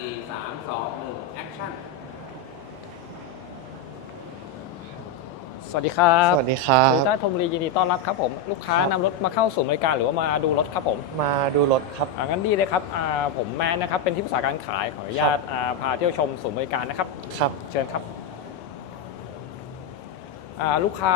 สี่สามสองหนึ่งแอคชั่น สวัสดีครับสวัสดีครับโตโยต้าธนบุรียินดีต้อนรับครับผม ลูกค้าครับ นำรถมาเข้าสู่บริการหรือว่ามาดูรถครับผมมาดูรถครับ อ่างั้นดีเลยครับอ่าผมแมนนะครับ เป็นที่ปรึกษาการขายขออนุญาตอ่าพาเที่ยวชมศูนย์บริการนะครับ ครับ เชิญครับอ่าลูกค้า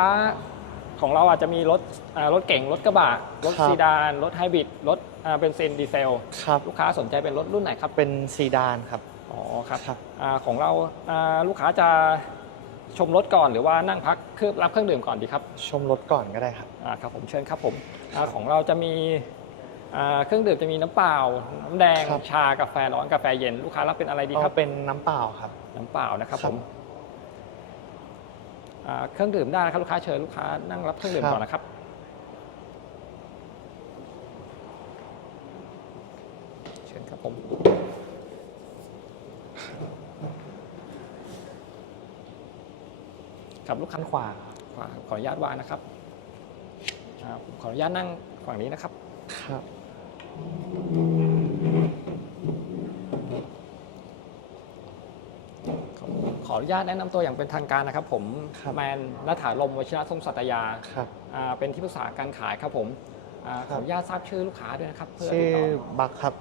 ของเราอาจจะมีรถอ่ารถเก่งรถกระบะรถครับ ซีดาน รถไฮบริดรถอ่าเบนซินดีเซล ครับ ลูกค้าสนใจเป็นรถรุ่นไหนครับ เป็นซีดานครับ อ๋อครับครับอาของเราอ่าลูกค้าจะชมรถก่อนหรือว่านั่งพักเครื่องรับเครื่องดื่มก่อนดีครับชมรถก่อนก็ได้ครับ อ่าครับผมเชิญครับผมอาของเราจะมีอ่าเครื่องดื่มจะมีน้ำเปล่า น้ำแดง ครับ ชากาแฟร้อนกาแฟเย็น ลูกค้ารับเป็นอะไรดีคเอารับเป็นน้ำเปล่าครับ น้ำเปล่านะครับครัผบมอ่า เครื่องดื่มได้นะครับลูกค้าเชิญลูกค้านั่งรับเครื่องดื่มครับก่อนนะครับ เชิญครับผมครับลูกค้าขวาขวาขออนุญาตวางนะครับอ่าผมขออนุญาตนั่งฝั่งนี้นะครับ ครับ ครับ ขออนุญาตแนะนำตัวอย่างเป็นทางการนะครับ ผมครับ แมนนัฐาลมวชิระทรงสัตยาครับ อ่าเป็นที่ปรึกษาการขายครับผมอ่าคขรับออนุญาตทราบชื่อลูกค้าด้วยนะครับเพื่อชื่ติอดต่อบักครับ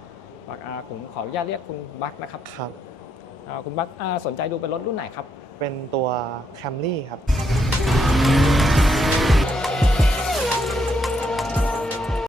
บักอาผมขออนุญาตเรียกคุณบักนะครับครับ อ่าคุณบักอ่าสนใจดูเป็นรถรุ่นไหนครับเป็นตัวแคมรี่ครับ